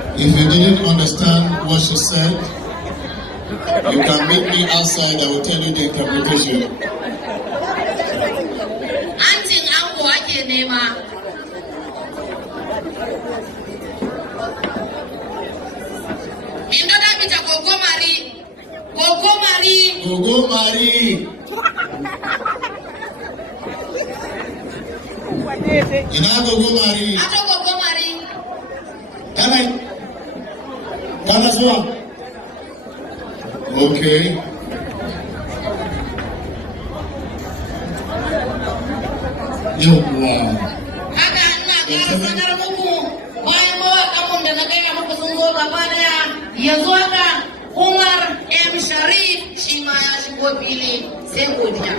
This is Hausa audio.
If you didn't understand what she said, you can meet me outside. I will tell you the interpretation. Antin ango ake nema. Min dada mita Gogo Mari. Gogo Mari. Gogo Mari. Ina Gogo Mari. Ato Gogo Mari. Kana zuwa. Okay. Yawwa. Haka ina ƙara sanar muku bayan mawaƙanmu da na gaya muku sun zo gaba daya yanzu haka Umar M. Sharif shi ma ya shigo fili sai godiya.